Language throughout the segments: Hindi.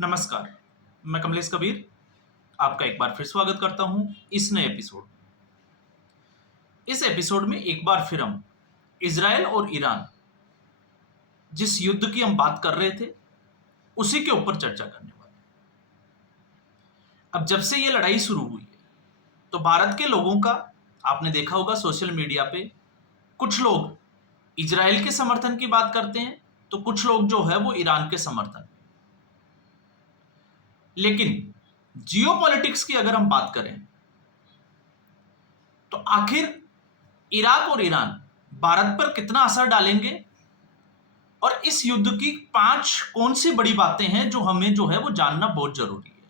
नमस्कार, मैं कमलेश कबीर आपका एक बार फिर स्वागत करता हूं इस नए एपिसोड। इस एपिसोड में एक बार फिर हम इज़राइल और ईरान जिस युद्ध की हम बात कर रहे थे उसी के ऊपर चर्चा करने वाले हैं। अब जब से ये लड़ाई शुरू हुई है तो भारत के लोगों का आपने देखा होगा सोशल मीडिया पे कुछ लोग इज़राइल के समर्थन की बात करते हैं तो कुछ लोग जो है वो ईरान के समर्थन। लेकिन जियोपॉलिटिक्स की अगर हम बात करें तो आखिर इराक और ईरान भारत पर कितना असर डालेंगे और इस युद्ध की 5 कौन सी बड़ी बातें हैं जो हमें जो है वो जानना बहुत जरूरी है।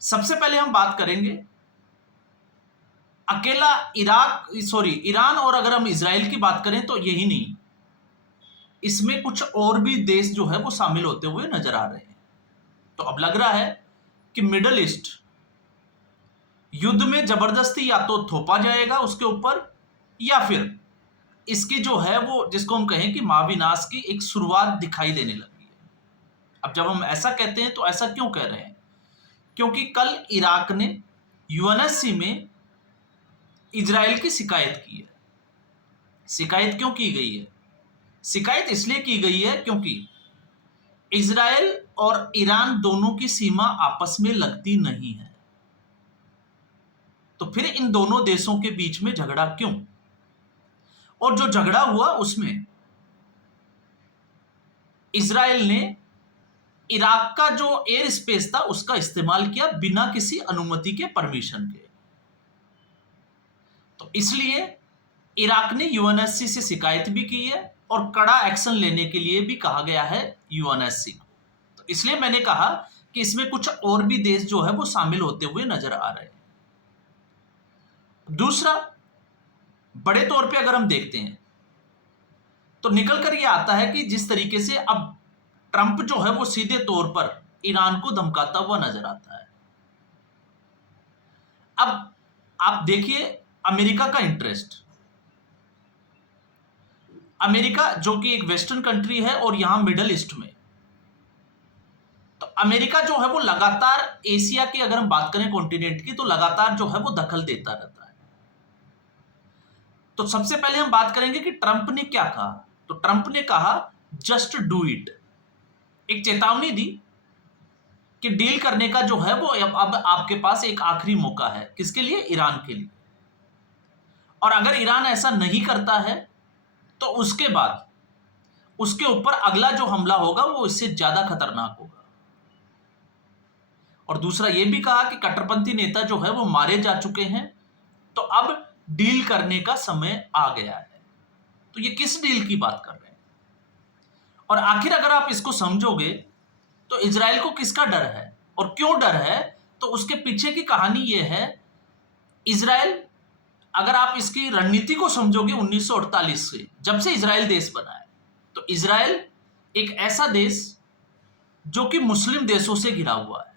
सबसे पहले हम बात करेंगे अकेला ईरान और अगर हम इजराइल की बात करें तो यही नहीं, इसमें कुछ और भी देश जो है वो शामिल होते हुए नजर आ रहे हैं। तो अब लग रहा है कि मिडल ईस्ट युद्ध में जबरदस्ती या तो थोपा जाएगा उसके ऊपर या फिर इसकी जो है वो जिसको हम कहें कि महाविनाश की एक शुरुआत दिखाई देने लगी है। अब जब हम ऐसा कहते हैं तो ऐसा क्यों कह रहे हैं? क्योंकि कल इराक ने यूएनएससी में इजराइल की शिकायत की है। शिकायत क्यों की गई है? शिकायत इसलिए की गई है क्योंकि इजराइल और ईरान दोनों की सीमा आपस में लगती नहीं है। तो फिर इन दोनों देशों के बीच में झगड़ा क्यों? और जो झगड़ा हुआ उसमें इजराइल ने इराक का जो एयर स्पेस था उसका इस्तेमाल किया बिना किसी अनुमति के, परमिशन के। तो इसलिए इराक ने यूएनएससी से शिकायत भी की है और कड़ा एक्शन लेने के लिए भी कहा गया है यूएनएससी को। तो इसलिए मैंने कहा कि इसमें कुछ और भी देश जो है वो शामिल होते हुए नजर आ रहे हैं। दूसरा, बड़े तौर पे अगर हम देखते हैं तो निकल कर ये आता है कि जिस तरीके से अब ट्रंप जो है वो सीधे तौर पर ईरान को धमकाता हुआ नजर आता है। अब आप देखिए अमेरिका का इंटरेस्ट, अमेरिका जो कि एक वेस्टर्न कंट्री है और यहां मिडल ईस्ट में, तो अमेरिका जो है वो लगातार एशिया की अगर हम बात करें कॉन्टिनेंट की तो लगातार जो है वो दखल देता रहता है। तो सबसे पहले हम बात करेंगे कि ट्रंप ने क्या कहा। तो ट्रंप ने कहा जस्ट डू इट, एक चेतावनी दी कि डील करने का जो है वो अब आपके पास एक आखिरी मौका है। किसके लिए? ईरान के लिए। और अगर ईरान ऐसा नहीं करता है तो उसके बाद उसके ऊपर अगला जो हमला होगा वो इससे ज्यादा खतरनाक होगा। और दूसरा ये भी कहा कि कट्टरपंथी नेता जो है वो मारे जा चुके हैं, तो अब डील करने का समय आ गया है। तो ये किस डील की बात कर रहे हैं? और आखिर अगर आप इसको समझोगे तो इजराइल को किसका डर है और क्यों डर है, तो उसके पीछे की कहानी ये है। इजराइल, अगर आप इसकी रणनीति को समझोगे 1948 से, जब से इजराइल देश बना है, तो इजराइल एक ऐसा देश जो कि मुस्लिम देशों से घिरा हुआ है।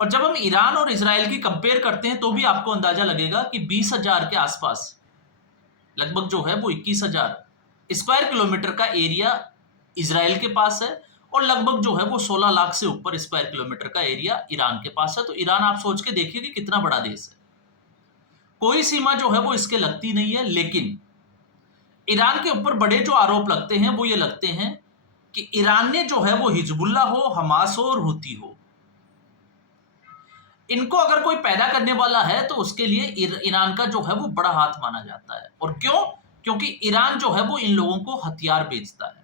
और जब हम ईरान और इजराइल की कंपेयर करते हैं तो भी आपको अंदाजा लगेगा कि 20,000 के आसपास, लगभग जो है वो 21,000 स्क्वायर किलोमीटर का एरिया इजराइल के पास है और लगभग जो है वो 16 लाख से ऊपर स्क्वायर किलोमीटर का एरिया ईरान के पास है। तो ईरान आप सोच के देखिए कि कितना बड़ा देश है। कोई सीमा जो है वो इसके लगती नहीं है। लेकिन ईरान के ऊपर बड़े जो आरोप लगते हैं वो ये लगते हैं कि ईरान ने जो है वो हिजबुल्ला हो, हमास हो और हुती हो, इनको अगर कोई पैदा करने वाला है तो उसके लिए ईरान का जो है वो बड़ा हाथ माना जाता है। और क्यों? क्योंकि ईरान जो है वो इन लोगों को हथियार बेचता है।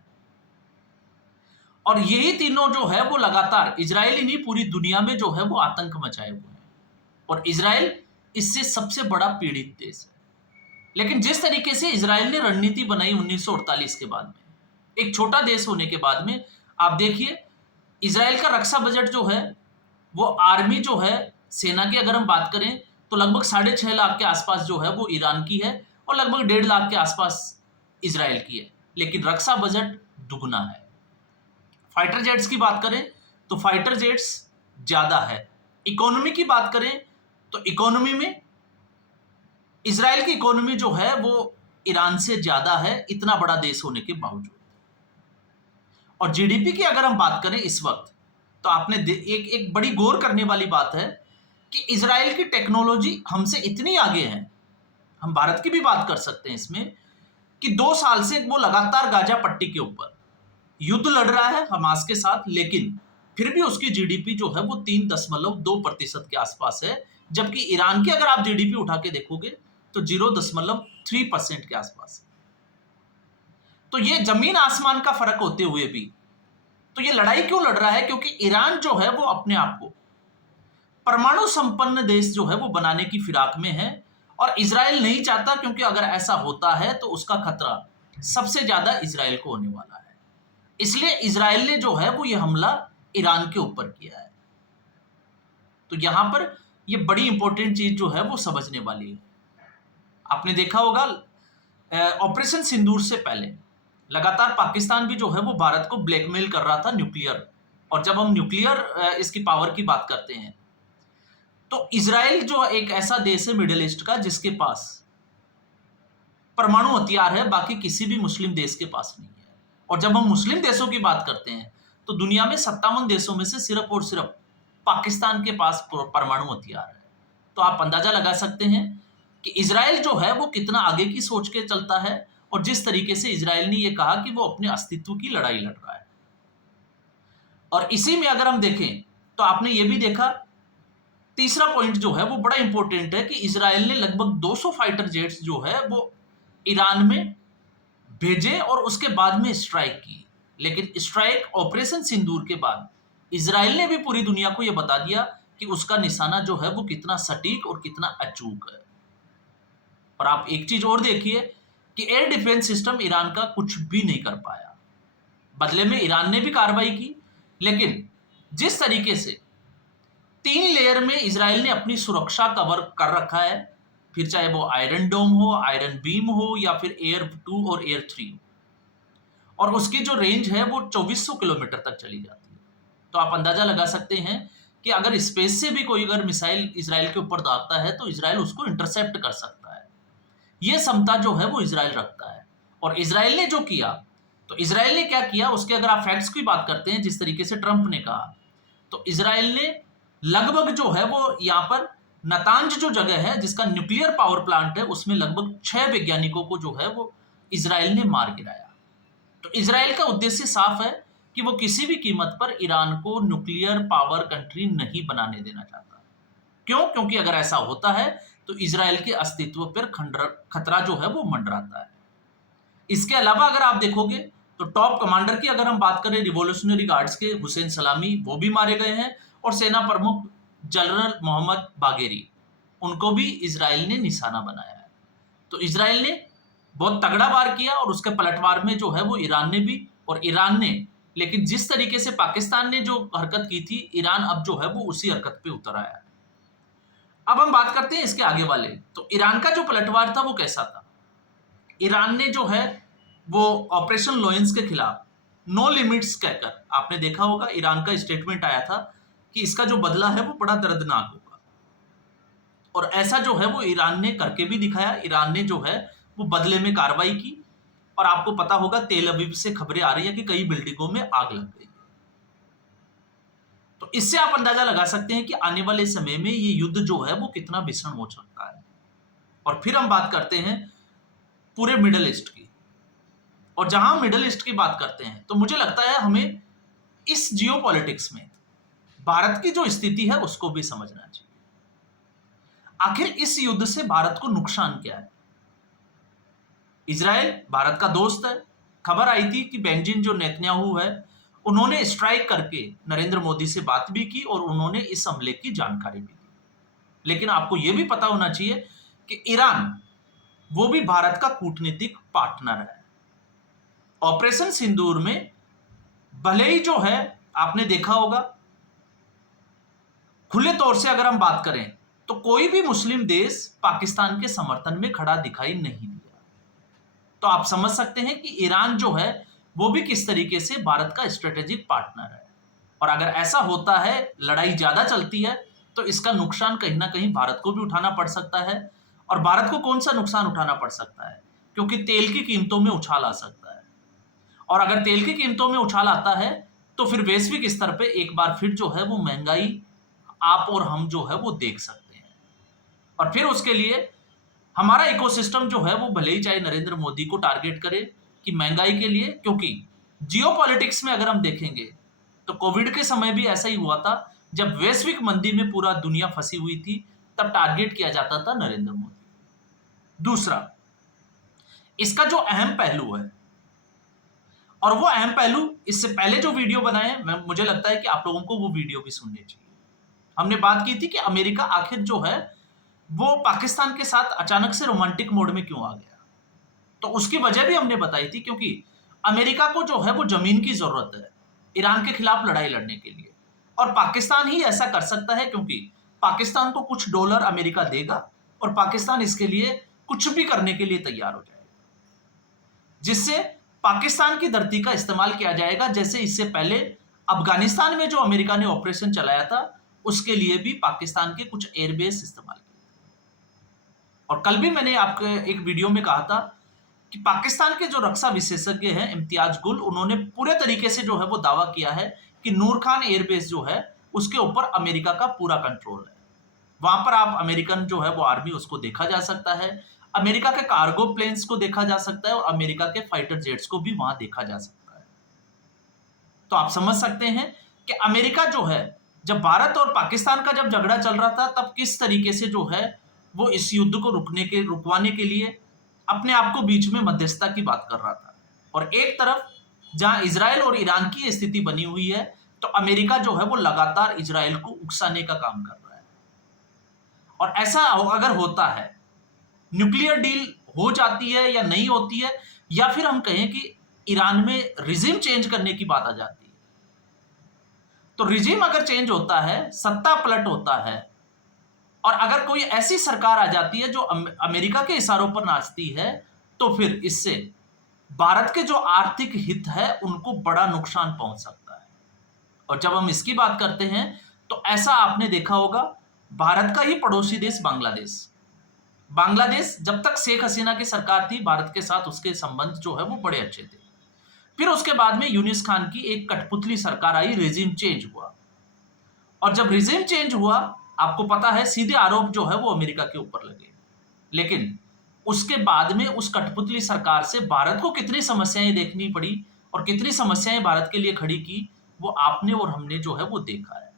और यही तीनों जो है वो लगातार इजराइल ही नहीं पूरी दुनिया में जो है वो आतंक मचाए हुए हैं और इजराइल इससे सबसे बड़ा पीड़ित देश है। लेकिन जिस तरीके से इजराइल ने रणनीति बनाई 1948 के बाद में, एक छोटा देश होने के बाद में, आप देखिए इजराइल का रक्षा बजट जो है वो आर्मी जो है, सेना की अगर हम बात करें तो लगभग 6.5 लाख के आसपास जो है वो ईरान की है और लगभग 1.5 लाख के आसपास इजराइल की है। लेकिन रक्षा बजट दुगना है। फाइटर जेट्स की बात करें तो फाइटर जेट्स ज्यादा है। इकोनॉमी की बात करें तो इकोनॉमी में इजराइल की इकोनॉमी जो है वो ईरान से ज्यादा है, इतना बड़ा देश होने के बावजूद। और जीडीपी की अगर हम बात करें इस वक्त, तो आपने एक एक बड़ी गौर करने वाली बात है कि इजराइल की टेक्नोलॉजी हमसे इतनी आगे है, हम भारत की भी बात कर सकते हैं इसमें, कि 2 साल से वो लगातार गाजा पट्टी के ऊपर युद्ध लड़ रहा है हमास के साथ, लेकिन फिर भी उसकी जीडीपी जो है वो 3.2% के आसपास है, जबकि ईरान की अगर आप जीडीपी उठा के देखोगे तो 0.3% के आसपास है। तो ये जमीन आसमान का फर्क होते हुए भी तो ये लड़ाई क्यों लड़ रहा है? क्योंकि ईरान जो है वो अपने आप को परमाणु संपन्न देश जो है वो बनाने की फिराक में है, और इजराइल नहीं चाहता, क्योंकि अगर ऐसा होता है तो उसका खतरा सबसे ज्यादा इजराइल को होने वाला है। इसलिए इजराइल ने जो है वो ये हमला ईरान के ऊपर किया है। तो यहां पर ये बड़ी इंपॉर्टेंट चीज जो है वो समझने वाली है। आपने देखा होगा ऑपरेशन सिंदूर से पहले लगातार पाकिस्तान भी जो है वो भारत को ब्लैकमेल कर रहा था न्यूक्लियर, और जब हम न्यूक्लियर इसकी पावर की बात करते हैं तो इजराइल जो एक ऐसा देश है मिडिल ईस्ट का जिसके पास परमाणु हथियार है, बाकी किसी भी मुस्लिम देश के पास नहीं है। और जब हम मुस्लिम देशों की बात करते हैं तो दुनिया में 57 देशों में से सिर्फ और सिर्फ पाकिस्तान के पास परमाणु हथियार है। तो आप अंदाजा लगा सकते हैं कि इजराइल जो है वो कितना आगे की सोच के चलता है, और जिस तरीके से इजराइल ने ये कहा कि वो अपने अस्तित्व की लड़ाई लड़ रहा है। और इसी में अगर हम देखें तो आपने ये भी देखा, तीसरा पॉइंट जो है वो बड़ा इंपॉर्टेंट है कि इजराइल ने लगभग 200 फाइटर जेट्स जो है वो ईरान में भेजे और उसके बाद में स्ट्राइक की। लेकिन स्ट्राइक ऑपरेशन सिंदूर के बाद इजराइल ने भी पूरी दुनिया को यह बता दिया कि उसका निशाना जो है वो कितना सटीक और कितना अचूक है। और आप एक चीज और देखिए कि एयर डिफेंस सिस्टम ईरान का कुछ भी नहीं कर पाया। बदले में ईरान ने भी कार्रवाई की, लेकिन जिस तरीके से 3 लेयर में इजराइल ने अपनी सुरक्षा कवर कर रखा है, फिर चाहे वो आयरन डोम हो, आयरन बीम हो, या फिर एयर 2 और एयर 3, और उसकी जो रेंज है वो 2400 किलोमीटर तक चली जाती है। तो आप अंदाजा लगा सकते हैं कि अगर स्पेस से भी कोई अगर मिसाइल इजराइल के ऊपर दागता है तो इजराइल उसको इंटरसेप्ट कर सकता है। यह क्षमता जो है वो इजराइल रखता है। और इजराइल ने जो किया, तो इजराइल ने क्या किया, उसके अगर आप फैक्ट्स की बात करते हैं, जिस तरीके से ट्रंप ने कहा, तो इजराइल ने लगभग जो है वो यहाँ पर नतांज जो जगह है जिसका न्यूक्लियर पावर प्लांट है, उसमें लगभग 6 वैज्ञानिकों को जो है वो इजराइल ने मार गिराया। तो इजराइल का उद्देश्य साफ है कि वो किसी भी कीमत पर ईरान को न्यूक्लियर पावर कंट्री नहीं बनाने देना चाहता। क्यों? क्योंकि अगर ऐसा होता है तो इजराइल के अस्तित्व पर खतरा जो है वो मंडराता है। इसके अलावा अगर आप देखोगे तो टॉप कमांडर की अगर हम बात करें रिवॉल्यूशनरी गार्ड्स के, हुसैन सलामी, वो भी मारे गए हैं, और सेना प्रमुख जनरल मोहम्मद बागेरी, उनको भी इजराइल ने निशाना बनाया है। तो इजराइल ने बहुत तगड़ा वार किया, और उसके पलटवार में जो है वो ईरान ने भी, और ईरान ने, लेकिन जिस तरीके से पाकिस्तान ने जो हरकत की थी, ईरान अब जो है वो उसी हरकत पे उतर आया। अब हम बात करते हैं इसके आगे वाले। तो ईरान का जो पलटवार था वो कैसा था? ईरान ने जो है वो ऑपरेशन लॉयंस के खिलाफ नो लिमिट्स कहकर, आपने देखा होगा ईरान का स्टेटमेंट आया था कि इसका जो बदला है वो बड़ा दर्दनाक होगा, और ऐसा जो है वो ईरान ने करके भी दिखाया। ईरान ने जो है वो बदले में कार्रवाई की, और आपको पता होगा तेल अवीव से खबरें आ रही हैं कि कई बिल्डिंगों में आग लग गई। तो इससे आप अंदाजा लगा सकते हैं कि आने वाले समय में ये युद्ध जो है वो कितना भीषण हो सकता है। और फिर हम बात करते हैं पूरे मिडिल ईस्ट की, और जहां मिडिल ईस्ट की बात करते हैं तो मुझे लगता है हमें इस जियोपॉलिटिक्स में भारत की जो स्थिति है उसको भी समझना चाहिए। आखिर इस युद्ध से भारत को नुकसान क्या है? इजराइल भारत का दोस्त है। खबर आई थी कि बेंजामिन जो नेतन्याहू है, उन्होंने स्ट्राइक करके नरेंद्र मोदी से बात भी की, और उन्होंने इस हमले की जानकारी भी दी। लेकिन आपको यह भी पता होना चाहिए कि ईरान वो भी भारत का कूटनीतिक पार्टनर है। ऑपरेशन सिंदूर में भले ही जो है आपने देखा होगा, खुले तौर से अगर हम बात करें तो कोई भी मुस्लिम देश पाकिस्तान के समर्थन में खड़ा दिखाई नहीं दिया। तो आप समझ सकते हैं कि ईरान जो है वो भी किस तरीके से भारत का स्ट्रेटेजिक पार्टनर है। और अगर ऐसा होता है, लड़ाई ज्यादा चलती है, तो इसका नुकसान कहीं ना कहीं भारत को भी उठाना पड़ सकता है। और भारत को कौन सा नुकसान उठाना पड़ सकता है? क्योंकि तेल की कीमतों में उछाल आ सकता है। और अगर तेल की कीमतों में उछाल आता है तो फिर वैश्विक स्तर पे एक बार फिर जो है वो महंगाई आप और हम जो है वो देख सकते हैं। और फिर उसके लिए हमारा इकोसिस्टम जो है वो भले ही चाहे नरेंद्र मोदी को टारगेट करे कि महंगाई के लिए, क्योंकि जियोपॉलिटिक्स में अगर हम देखेंगे तो कोविड के समय भी ऐसा ही हुआ था। जब वैश्विक मंदी में पूरा दुनिया फंसी हुई थी तब टारगेट किया जाता था नरेंद्र मोदी। दूसरा, इसका जो अहम पहलू है, और वो अहम पहलू इससे पहले जो वीडियो बनाए मुझे लगता है कि आप लोगों को वो वीडियो भी सुननी चाहिए। हमने बात की थी कि अमेरिका आखिर जो है वो पाकिस्तान के साथ अचानक से रोमांटिक मोड में क्यों आ गया। तो उसकी वजह भी हमने बताई थी, क्योंकि अमेरिका को जो है वो जमीन की जरूरत है ईरान के खिलाफ लड़ाई लड़ने के लिए, और पाकिस्तान ही ऐसा कर सकता है क्योंकि पाकिस्तान को कुछ डॉलर अमेरिका देगा और पाकिस्तान इसके लिए कुछ भी करने के लिए तैयार हो जाएगा, जिससे पाकिस्तान की धरती का इस्तेमाल किया जाएगा। जैसे इससे पहले अफगानिस्तान में जो अमेरिका ने ऑपरेशन चलाया था उसके लिए भी पाकिस्तान के कुछ एयरबेस इस्तेमाल किए। और कल भी मैंने आपके एक वीडियो में कहा था कि पाकिस्तान के जो रक्षा विशेषज्ञ हैं इम्तियाज गुल, उन्होंने पूरे तरीके से जो है वो दावा किया है कि नूर खान एयरबेस जो है उसके ऊपर अमेरिका का पूरा कंट्रोल है। वहां पर आप अमेरिकन जो है वो आर्मी उसको देखा जा सकता है, अमेरिका के कार्गो प्लेन्स को देखा जा सकता है और अमेरिका के फाइटर जेट्स को भी वहां देखा जा सकता है। तो आप समझ सकते हैं कि अमेरिका जो है, जब भारत और पाकिस्तान का जब झगड़ा चल रहा था तब किस तरीके से जो है वो इस युद्ध को रुकवाने के लिए अपने आप को बीच में मध्यस्थता की बात कर रहा था। और एक तरफ जहां इजराइल और ईरान की स्थिति बनी हुई है तो अमेरिका जो है वो लगातार इजराइल को उकसाने का काम कर रहा है। और ऐसा अगर होता है, न्यूक्लियर डील हो जाती है या नहीं होती है, या फिर हम कहें कि ईरान में रिजिम चेंज करने की बात आ जाती है, तो रिजिम अगर चेंज होता है, सत्ता पलट होता है, और अगर कोई ऐसी सरकार आ जाती है जो अमेरिका के इशारों पर नाचती है, तो फिर इससे भारत के जो आर्थिक हित है उनको बड़ा नुकसान पहुंच सकता है। और जब हम इसकी बात करते हैं तो ऐसा आपने देखा होगा, भारत का ही पड़ोसी देश बांग्लादेश जब तक शेख हसीना की सरकार थी, भारत के साथ उसके संबंध जो है वो बड़े अच्छे थे। फिर उसके बाद में यूनिस खान की एक कठपुतली सरकार आई, रिजिम चेंज हुआ, और जब रिजिम चेंज हुआ आपको पता है सीधे आरोप जो है वो अमेरिका के ऊपर लगे। लेकिन उसके बाद में उस कठपुतली सरकार से भारत को कितनी समस्याएं देखनी पड़ी और कितनी समस्याएं भारत के लिए खड़ी की, वो आपने और हमने जो है वो देखा है।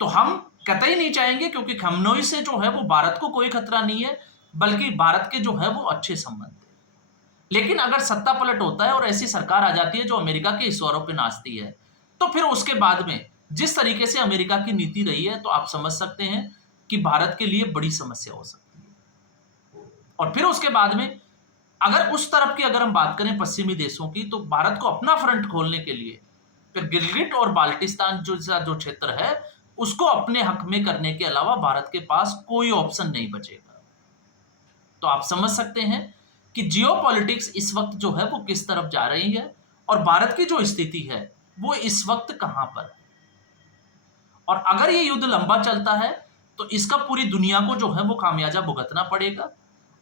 तो हम कतई नहीं चाहेंगे, क्योंकि खमनोई से जो है वो भारत को कोई खतरा नहीं है, बल्कि भारत के जो है वो अच्छे संबंध है। लेकिन अगर सत्ता पलट होता है और ऐसी सरकार आ जाती है जो अमेरिका के इशारों पे नाचती है, तो फिर उसके बाद में जिस तरीके से अमेरिका की नीति रही है तो आप समझ सकते हैं कि भारत के लिए बड़ी समस्या हो सकती है। और फिर उसके बाद में अगर उस तरफ की अगर हम बात करें पश्चिमी देशों की, तो भारत को अपना फ्रंट खोलने के लिए फिर गिलगिट और बाल्टिस्तान जो क्षेत्र है उसको अपने हक में करने के अलावा भारत के पास कोई ऑप्शन नहीं बचेगा। तो आप समझ सकते हैं कि जियोपॉलिटिक्स इस वक्त जो है वो किस तरफ जा रही है और भारत की जो स्थिति है वो इस वक्त कहां पर है। और अगर ये युद्ध लंबा चलता है तो इसका पूरी दुनिया को जो है वो खामियाजा भुगतना पड़ेगा,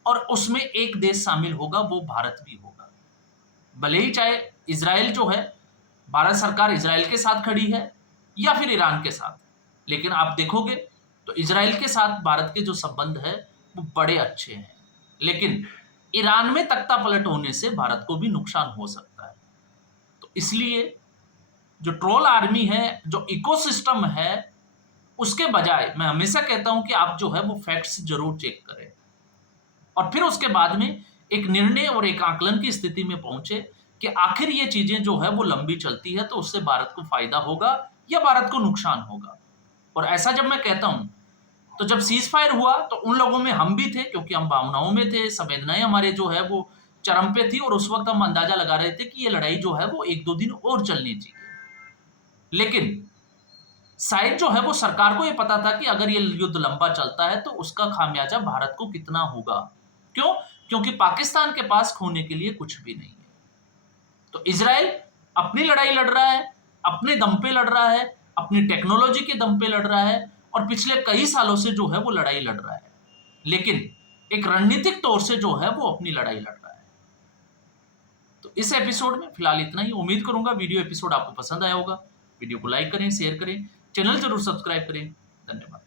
और उसमें एक देश शामिल होगा, वो भारत भी होगा। भले ही चाहे इजराइल जो है, भारत सरकार इजराइल के साथ खड़ी है या फिर ईरान के साथ, लेकिन आप देखोगे तो इजराइल के साथ भारत के जो संबंध है वो बड़े अच्छे हैं। लेकिन ईरान में तख्ता पलट होने से भारत को भी नुकसान हो सकता है। तो इसलिए जो ट्रोल आर्मी है, जो इकोसिस्टम है, उसके बजाय मैं हमेशा कहता हूं कि आप जो है वो फैक्ट्स जरूर चेक करें और फिर उसके बाद में एक निर्णय और एक आकलन की स्थिति में पहुंचे कि आखिर ये चीजें जो है वो लंबी चलती है तो उससे भारत को फायदा होगा या भारत को नुकसान होगा। और ऐसा जब मैं कहता हूं तो जब सीज फायर हुआ तो उन लोगों में हम भी थे, क्योंकि हम भावनाओं में थे, संवेदनाएं हमारे जो है वो चरम पे थी, और उस वक्त हम अंदाजा लगा रहे थे कि ये लड़ाई जो है वो 1-2 दिन और चलनी चाहिए। लेकिन शायद जो है वो सरकार को ये पता था कि अगर ये युद्ध लंबा चलता है तो उसका खामियाजा भारत को कितना होगा। क्यों? क्योंकि पाकिस्तान के पास खोने के लिए कुछ भी नहीं है। तो इजराइल अपनी लड़ाई लड़ रहा है, अपने दम पे लड़ रहा है, अपनी टेक्नोलॉजी के दम पे लड़ रहा है, और पिछले कई सालों से जो है वो लड़ाई लड़ रहा है, लेकिन एक रणनीतिक तौर से जो है वो अपनी लड़ाई लड़ रहा है। तो इस एपिसोड में फिलहाल इतना ही। उम्मीद करूंगा वीडियो एपिसोड आपको पसंद आया होगा। वीडियो को लाइक करें, शेयर करें, चैनल जरूर सब्सक्राइब करें। धन्यवाद।